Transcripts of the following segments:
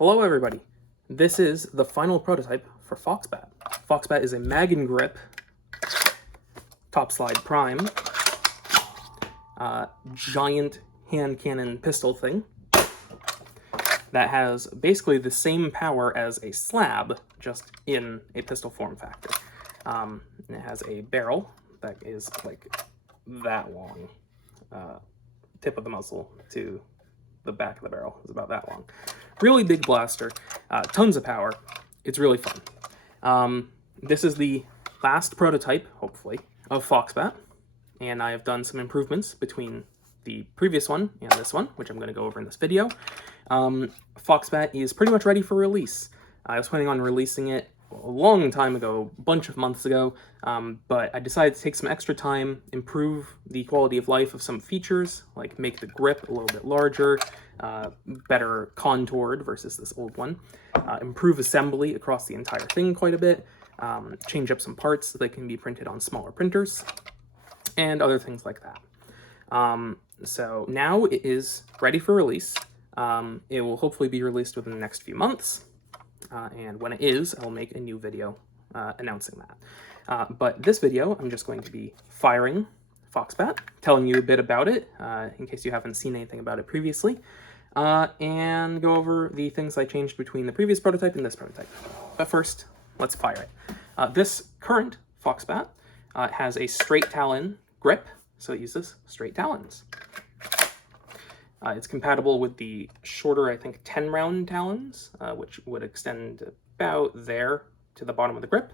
Hello everybody, this is the final prototype for Foxbat. Foxbat is a mag and grip, top slide prime, giant hand cannon pistol thing that has basically the same power as a slab, just in a pistol form factor. And it has a barrel that is like that long. Tip of the muzzle to the back of the barrel is about that long. Really big blaster, tons of power. It's really fun. This is the last prototype, hopefully, of Foxbat, and I have done some improvements between the previous one and this one, which I'm going to go over in this video. Foxbat is pretty much ready for release. I was planning on releasing it a long time ago, a bunch of months ago, but I decided to take some extra time, improve the quality of life of some features, like make the grip a little bit larger, better contoured versus this old one, improve assembly across the entire thing quite a bit, change up some parts so they can be printed on smaller printers, and other things like that. So now it is ready for release. It will hopefully be released within the next few months. And when it is, I'll make a new video announcing that. But this video, I'm just going to be firing Foxbat, telling you a bit about it, in case you haven't seen anything about it previously, and go over the things I changed between the previous prototype and this prototype. But first, let's fire it. This current Foxbat has a straight talon grip, so it uses straight talons. It's compatible with the shorter, I think, 10-round talons, which would extend about there to the bottom of the grip.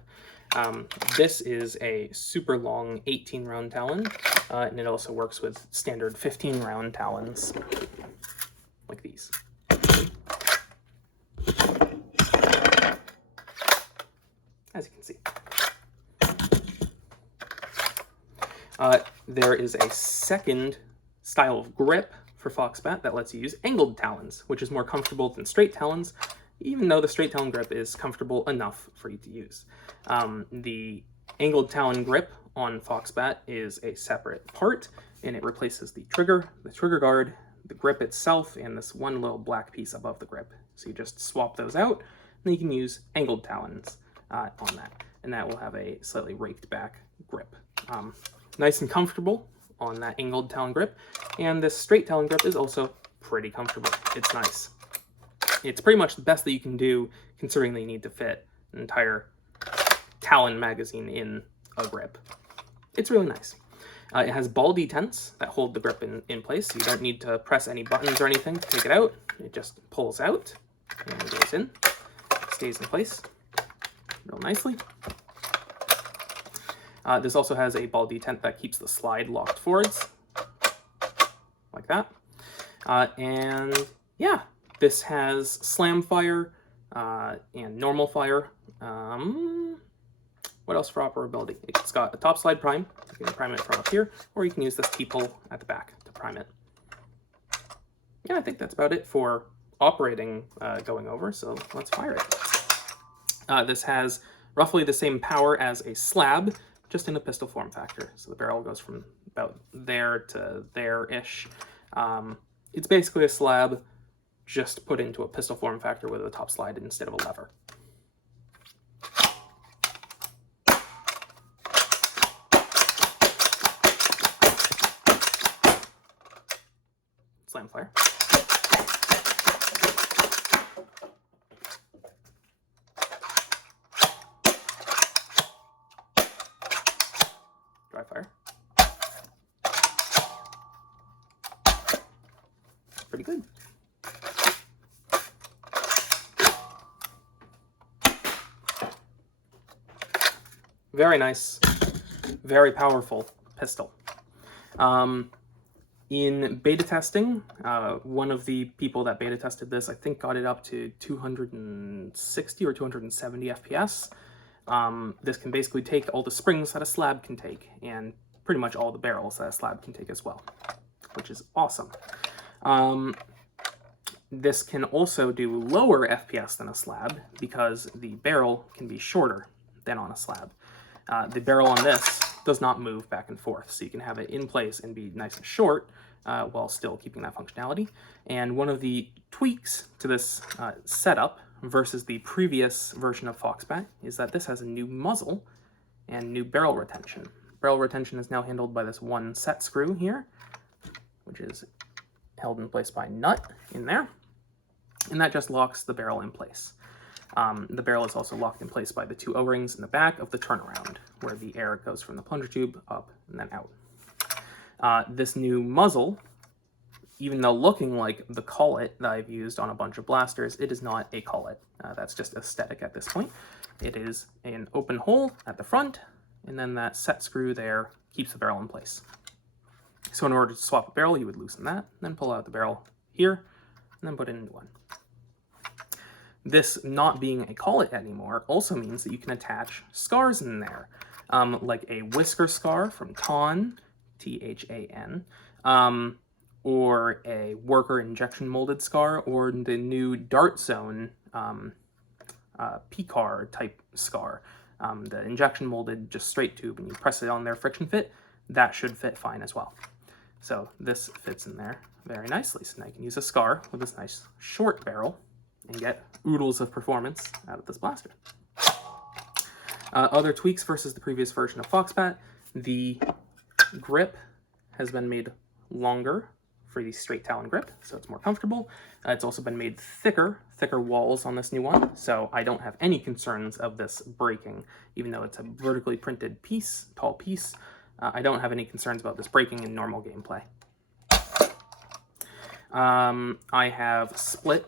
This is a super long 18-round talon, and it also works with standard 15-round talons, like these. As you can see. There is a second style of grip for Foxbat that lets you use angled talons, which is more comfortable than straight talons, even though the straight talon grip is comfortable enough for you to use. The angled talon grip on Foxbat is a separate part, and it replaces the trigger guard, the grip itself, and this one little black piece above the grip. So you just swap those out, and then you can use angled talons on that, and that will have a slightly raked back grip. Nice and comfortable on that angled talon grip, and this straight talon grip is also pretty comfortable. It's nice. It's pretty much the best that you can do, considering that you need to fit an entire talon magazine in a grip. It's really nice. It has ball detents that hold the grip in place, so you don't need to press any buttons or anything to take it out. It just pulls out and it goes in, stays in place real nicely. This also has a ball detent that keeps the slide locked forwards, like that. And yeah, this has slam fire and normal fire. What else for operability? It's got a top slide prime. You can prime it from up here, or you can use this T-pull at the back to prime it. Yeah, I think that's about it for operating going over, so let's fire it. This has roughly the same power as a slab, just in a pistol form factor. So the barrel goes from about there to there-ish. It's basically a slab just put into a pistol form factor with a top slide instead of a lever. Slam fire. Dry fire. Pretty good. Very nice, very powerful pistol. In beta testing, one of the people that beta tested this, I think, got it up to 260 or 270 FPS. This can basically take all the springs that a slab can take, and pretty much all the barrels that a slab can take as well, which is awesome. This can also do lower FPS than a slab, because the barrel can be shorter than on a slab. The barrel on this does not move back and forth, so you can have it in place and be nice and short, while still keeping that functionality. And one of the tweaks to this setup versus the previous version of Foxbat is that this has a new muzzle and new barrel retention. Barrel retention is now handled by this one set screw here, which is held in place by a nut in there, and that just locks the barrel in place. The barrel is also locked in place by the two O-rings in the back of the turnaround, where the air goes from the plunger tube up and then out. This new muzzle, even though looking like the collet that I've used on a bunch of blasters, it is not a collet. That's just aesthetic at this point. It is an open hole at the front, and then that set screw there keeps the barrel in place. So in order to swap a barrel, you would loosen that, then pull out the barrel here, and then put in a new one. This not being a collet anymore also means that you can attach scars in there, like a whisker scar from Ton, T-H-A-N, or a worker injection molded scar, or the new Dart Zone P-car type scar. The injection molded, just straight tube, and you press it on there, friction fit, that should fit fine as well. So this fits in there very nicely. So now you can use a scar with this nice short barrel and get oodles of performance out of this blaster. Other tweaks versus the previous version of Foxbat, the grip has been made longer for the straight talon grip, so it's more comfortable. It's also been made thicker walls on this new one, so I don't have any concerns of this breaking, even though it's a vertically printed piece, tall piece. I don't have any concerns about this breaking in normal gameplay. I have split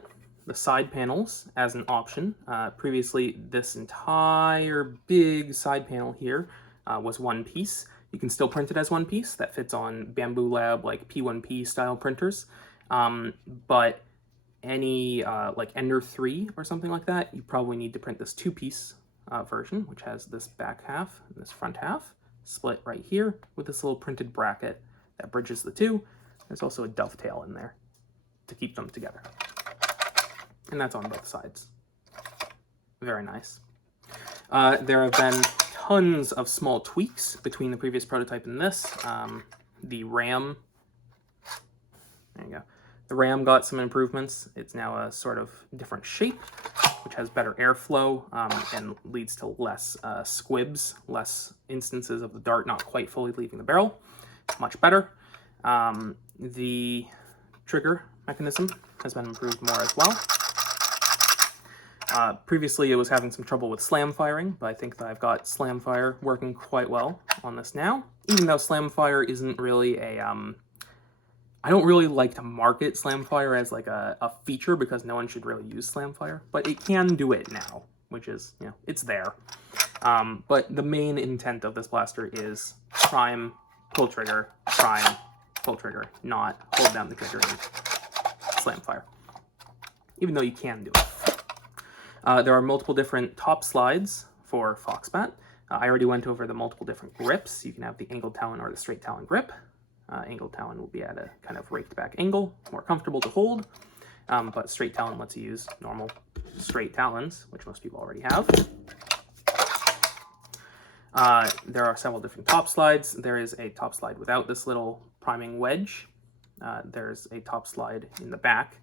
the side panels as an option. Previously, this entire big side panel here was one piece. You can still print it as one piece. That fits on Bamboo Lab, like P1P style printers. But any like Ender 3 or something like that, you probably need to print this two-piece version, which has this back half and this front half split right here with this little printed bracket that bridges the two. There's also a dovetail in there to keep them together. And that's on both sides. Very nice. There have been tons of small tweaks between the previous prototype and this. The RAM, there you go. The RAM got some improvements. It's now a sort of different shape, which has better airflow and leads to less squibs, less instances of the dart not quite fully leaving the barrel. Much better. The trigger mechanism has been improved more as well. Previously, it was having some trouble with slam firing, but I think that I've got slam fire working quite well on this now. Even though slam fire isn't really a, I don't really like to market slam fire as like a feature because no one should really use slam fire, but it can do it now, which is, you know, it's there. But the main intent of this blaster is prime, pull trigger, not hold down the trigger and slam fire, even though you can do it. There are multiple different top slides for Foxbat. I already went over the multiple different grips. You can have the angled talon or the straight talon grip. Angled talon will be at a kind of raked back angle, more comfortable to hold, but straight talon lets you use normal straight talons, which most people already have. There are several different top slides. There is a top slide without this little priming wedge. There's a top slide in the back.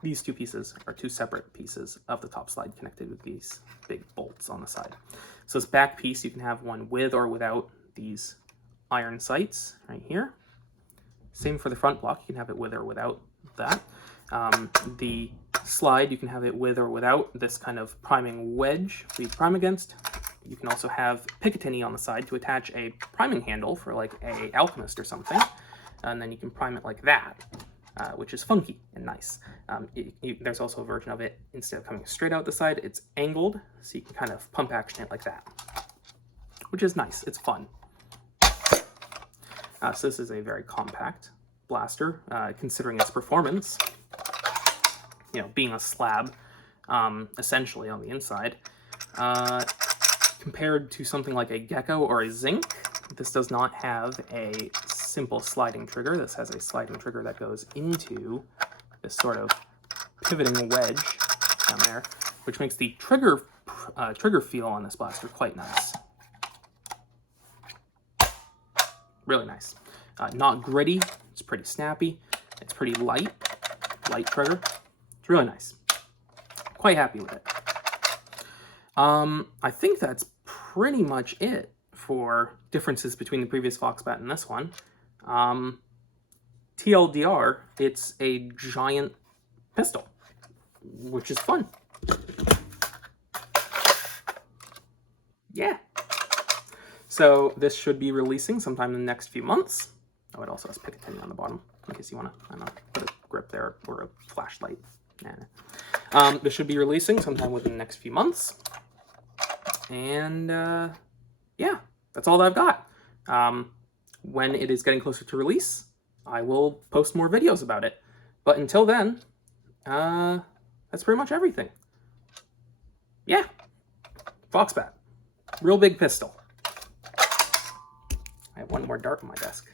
These two pieces are two separate pieces of the top slide connected with these big bolts on the side. So this back piece, you can have one with or without these iron sights right here. Same for the front block, you can have it with or without that. The slide, you can have it with or without this kind of priming wedge for you to prime against. You can also have Picatinny on the side to attach a priming handle for like a alchemist or something. And then you can prime it like that. Which is funky and nice. There's also a version of it, instead of coming straight out the side, it's angled, so you can kind of pump action it like that, which is nice. It's fun. So this is a very compact blaster, considering its performance, you know, being a slab, essentially on the inside. Compared to something like a Gecko or a Zinc, this does not have a simple sliding trigger. This has a sliding trigger that goes into this sort of pivoting wedge down there, which makes the trigger feel on this blaster quite nice. Really nice. Not gritty, It's pretty snappy. It's pretty light trigger. It's really nice. Quite happy with it. I think that's pretty much it for differences between the previous Foxbat and this one. TLDR, it's a giant pistol, which is fun. Yeah. So this should be releasing sometime in the next few months. Oh, it also has Picatinny on the bottom, in case you want to, I don't know, put a grip there or a flashlight. Nah. This should be releasing sometime within the next few months. And yeah, that's all that I've got. When it is getting closer to release, I will post more videos about it. But until then, that's pretty much everything. Yeah, Foxbat. Real big pistol. I have one more dart on my desk.